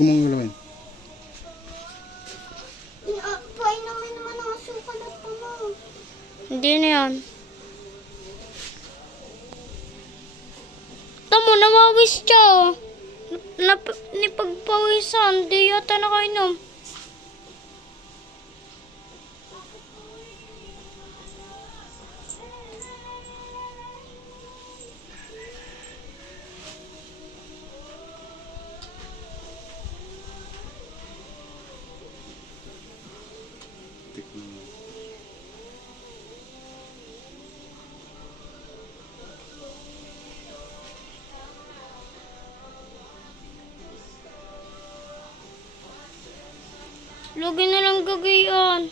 Huwag mong galawin. Painumin naman ang asukal at ano. Hindi na yan. Tamo, nawawis siya oh. Nipagpawisan, di yata nakainom. Tikman mo. Lagi na lang gagayan.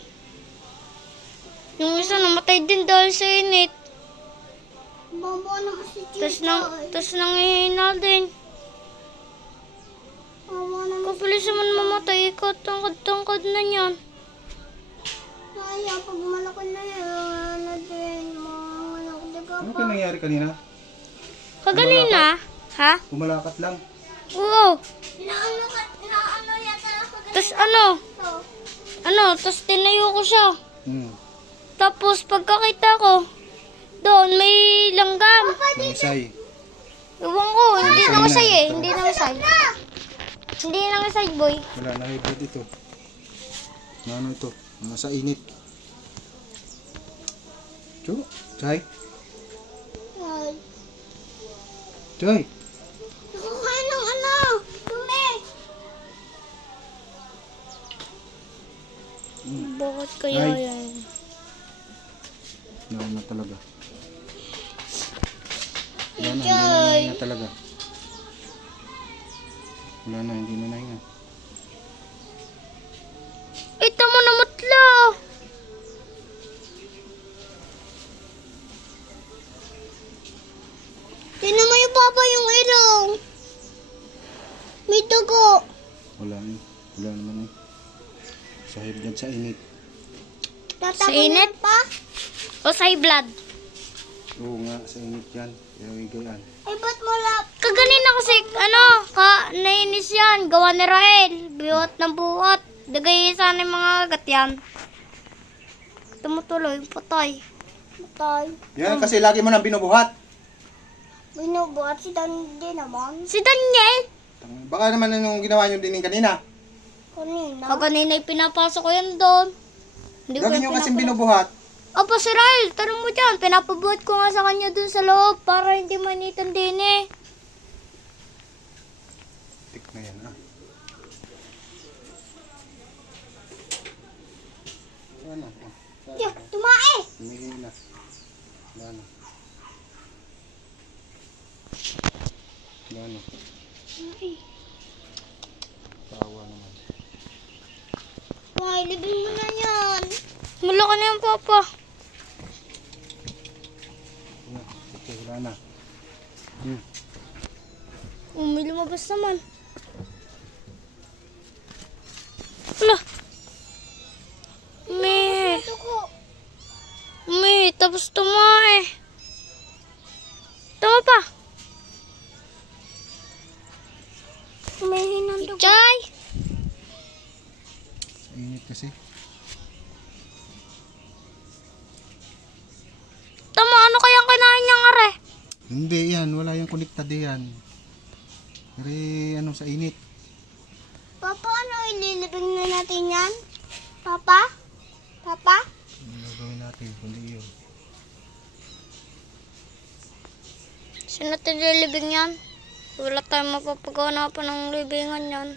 Yung isa namatay din dahil sa init. Baba naman si Chichay. Tas nangihina din. Baba naman. Kapalis naman mamatay, ikaw tangkad-tangkad na niyan. Kaya pag malaki na yan, ano din, malaki ka Ano pa. ka nangyari kanina? Kaganina? Ha? Pumalakat lang. Oo. Inaano yata ako ganito. Tas tas tinayo ko siya. Tapos pagkakita ko, doon may langgam. Nangisay. Ewan ko, hindi Nangisay nangisay na. eh. Hindi nangisay. Hindi nangisay, boy. Wala, nahibad ito. Ano ito? Nasa init. Cho, Chay? Ay, Chay? nakakain ng ano, dumi. Bakit kaya Ay. yan? Wala na talaga. Wala na, Chay. hindi na nahinga talaga. Wala na, hindi na nahinga. Ay, tamo na mutla. Tinan mo yung papa yung ilong. May dugo. Wala na, wala naman eh. Sa hibdad sa init. Sa init? pa? O sa high blood? Oo nga, sa init yan. Kaya may gayaan. Ay, ba't malap? Kaganina kasi, nainis yan. Gawa ni Rael. Buhat ng buhat. Dagay sana yung mga agat yan. Tumutuloy, patay. Matay. Yan kasi lagi mo nang binubuhat. Binubuhat si Dandy naman. Si Daniel! Baka naman anong ginawa nyo din kanina. Kanina. Kaganina pinapasok ko yan doon. Hindi Lagi yan nyo kasing pinapasok. binubuhat. Opo, si Rael, tanong mo dyan. Pinapabuhat ko nga sa kanya doon sa loob para hindi manitan din eh. Tik na yan ah. Ano? Diyo, tumae. Humihina. Ano? Ano? Tawa naman. Ay, libing mo na yan. Malaki na yung papa. Ano? Okay, wala na. May lumabas naman. Wala. Dugo. Tapos tumae. Tama pa. Tumihin ng dugo. Chay! Sa init kasi. Tama, ano kayang kinain niyang are? Hindi yan, wala yung konektado yan. Pero ano sa init. Papa, ano ililibing na natin yan? Papa? Papa? Ano gagawin natin kundi yun? Sino tililibing yan? Wala tayong mapapagawa pa ng libingan yan.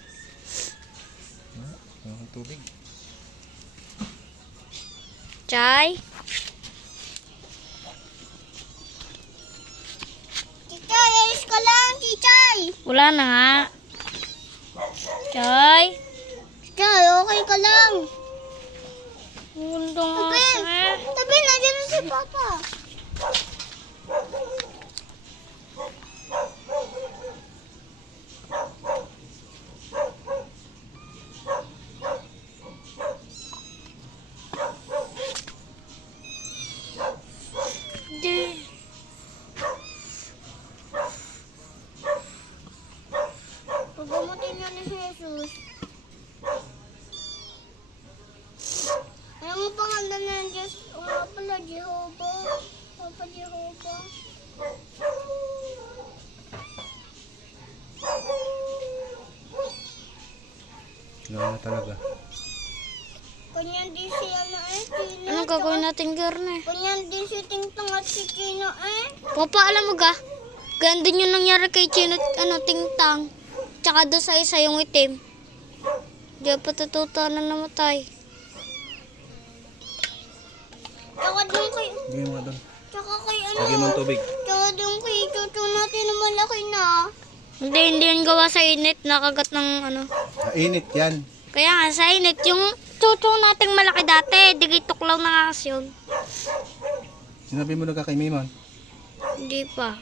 Ang tubig. Chay? Chichay, alis ka lang, Chichay. Wala na nga. Chay? Chichay, okay ka lang. Mundo nga. Tabi, tabi, nandiyan na si Papa. Di. Pagamutin niya ni Jesus. Gano'n na talaga. Kanyan din si ano eh. Chino. Anong gagawin natin, Garne? Kanyan din si Tingtang at si Chino eh. Papa, alam mo ga? Ganun din yung nangyari kay Chino, Tingtang. Tsaka doon sa isa yung itim. Di pa tututa na namatay. Tsaka doon kay... Bigyan mo nga doon. Tsaka kay ano... Lagyan mo ng tubig. Tsaka doon kay Chucho natin na malaki na. Hindi yan gawa sa init. Nakagat ng ano. Init yan. Kaya nga, sa init. Yung chuchong nating malaki dati. Digay tuklaw na nga kasi yun. Sinabi mo na ka kay Mimon. Hindi pa.